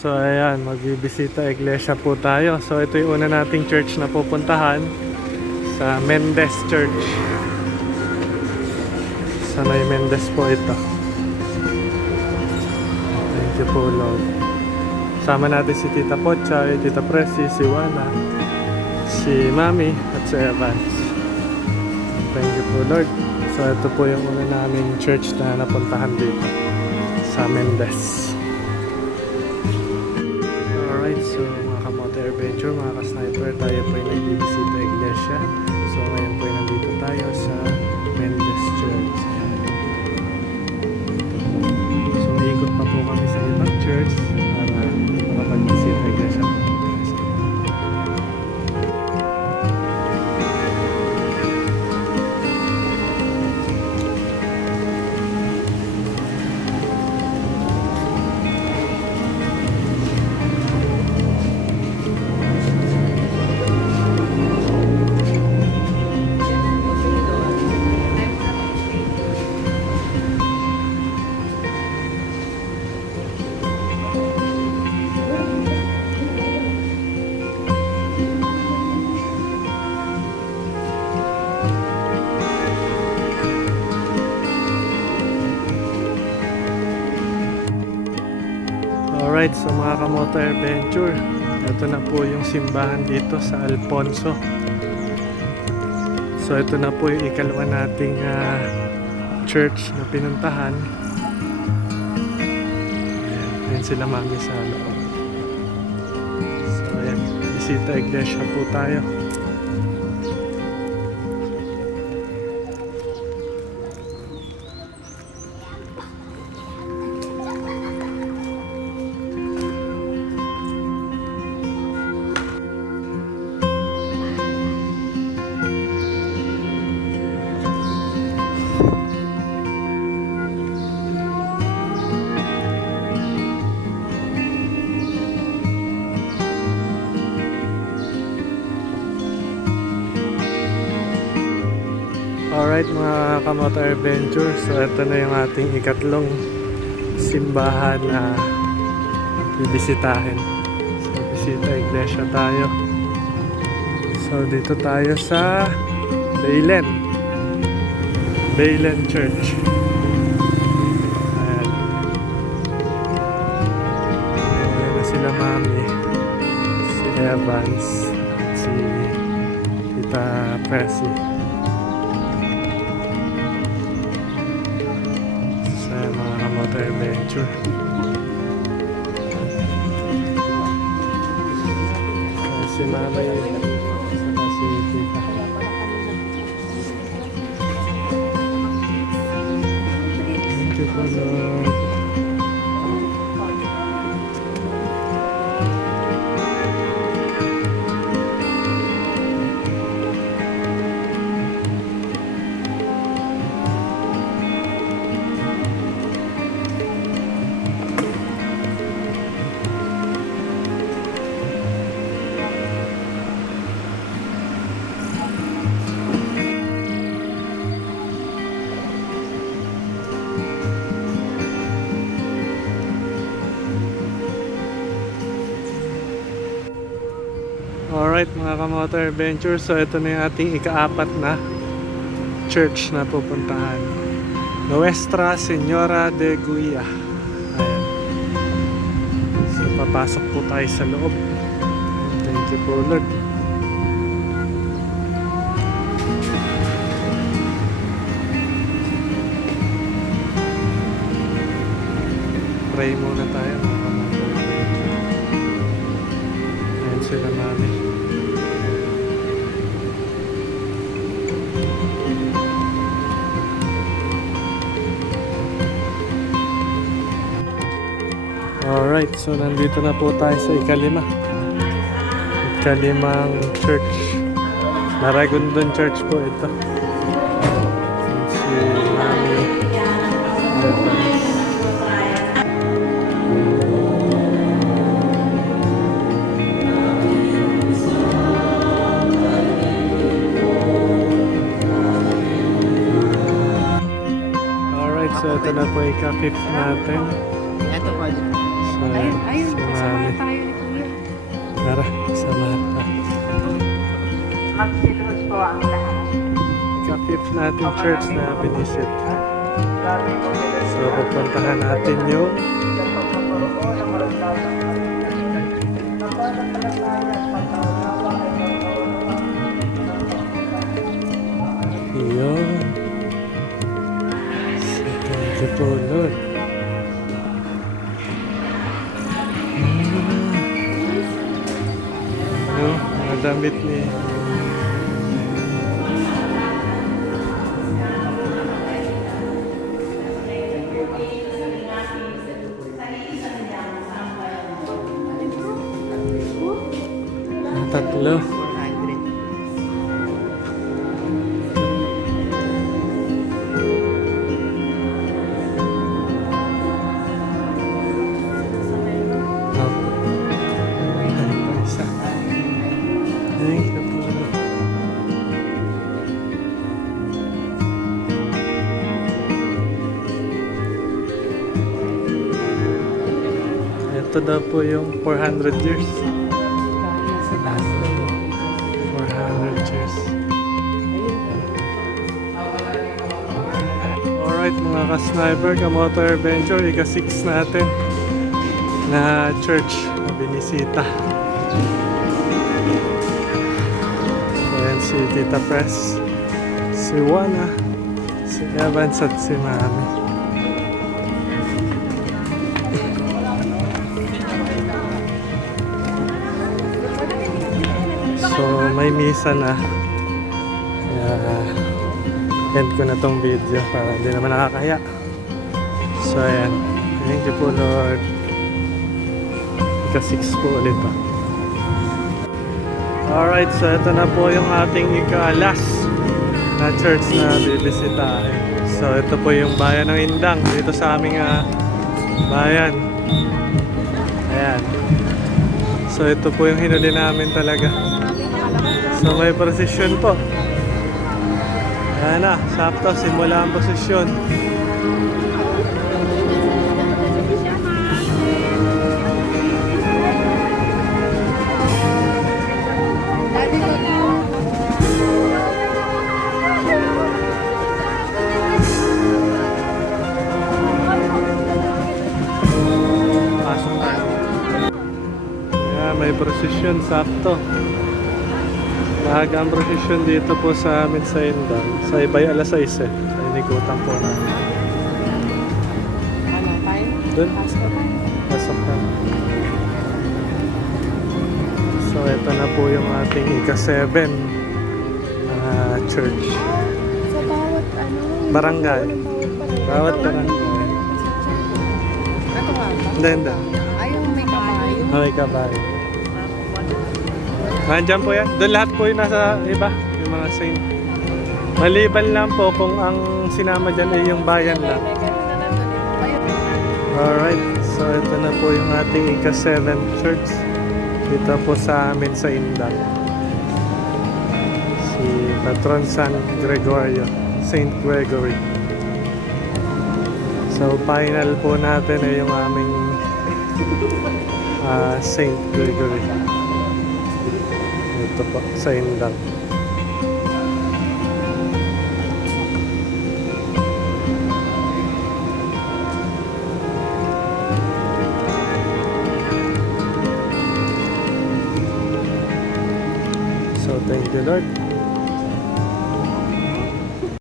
So ayan, magbibisita iglesia po tayo. So ito yung una nating church na pupuntahan, sa Mendez Church. Sa may Mendez po ito. Thank you po Lord. Sama natin si Tita Pochay, Tita Presi, si Wana, si Mami at si Evans. Thank you po Lord. So ito po yung una naming church na napuntahan dito sa Mendez. Alright, so mga kamote adventure, mga ka-sniper, tayo po ay nagbibisita iglesia. So ngayon po ay nandito tayo sa Mendez Church. So ikot pa po kami sa ibang church para makapagbisita iglesia. Alright, so mga kamoto adventure, ito na po yung simbahan dito sa Alfonso. So ito na po yung ikalawa nating church na pinuntahan. Ayan sila mami sa loob. So ayan, bisita iglesia po tayo. Alright mga kamoto adventure, so ito na yung ating ikatlong simbahan na bibisitahin. So bisita iglesia tayo. So dito tayo sa Bailen Church. Ayan. Ayan na sila mami, si Evans, si Tita Presi. Adventure. Si mama yun. Saka si tita. Thank you po Lord. Alright mga kamoto adventure, so ito na yung ating ika-apat na church na pupuntahan, Nuestra Señora de Guia. Ayan. So papasok po tayo sa loob. Thank you po Lord. Pray muna tayo mga kamoto adventure. Ayan sila mami. Alright, so nandito na po tayo sa ikalimang church. Maragondon Church po ito. Si Mami Evans. Alright, so ito na po ika-fifth natin. Ito po. So, Ayun, si kasama Mami. tayo ni Kuya. Tara, samahan pa. Magsilos po ang lahat. Sa-fifth natin church na binisit. So, pupuntahan natin yung yun. So, thank you po, Lord. Ano, mga damit ni tatlo. 400. Oh. Ay, pa isa. Thank you po. Ito daw po yung 400 years. Nasa taas na yun. 400 years. Alright mga ka-sniper, ka-motor adventure, ika-6 natin na church na binisita. So yan si Tita Press, si Juana, si Evans at si Mami. So may misa na. End ko na tong video para hindi naman nakakahiya. So ayan. Thank you po Lord. Ika-6 po ulit pa. Alright, so ito na po yung ating ika-last na church na bibisitahin. So ito po yung bayan ng Indang dito sa aming bayan. Ayan. So ito po yung hinuli namin talaga. So may prosesyon po. Ayan na, sakto, simula ang prosesyon. Pasok tayo. Ayan, may prosesyon, sakto. Maaga ang prosesyon dito po sa amin sa Indang. Sa iba'y alas 6 eh. Sa inikutan po namin. Ano tayo? Doon, Pasok tayo. pasok ka. So ito na po yung ating ika-7 church. Sa bawat Barangay. Bawat barangay. barangay. Ito nga ba? Hindi. Ayun, may kabayo. May kabayo. Nandyan po yan. Doon lahat po yung nasa iba. Yung mga saint. Maliban lang po kung ang sinama dyan ay yung bayan lang. Alright. So ito na po yung ating ika-7 church. Dito po sa amin sa Indang. Si Patron San Gregorio. Saint Gregory. So final po natin ay yung aming Saint Gregory. Ito po, sa Indang. So, thank you Lord.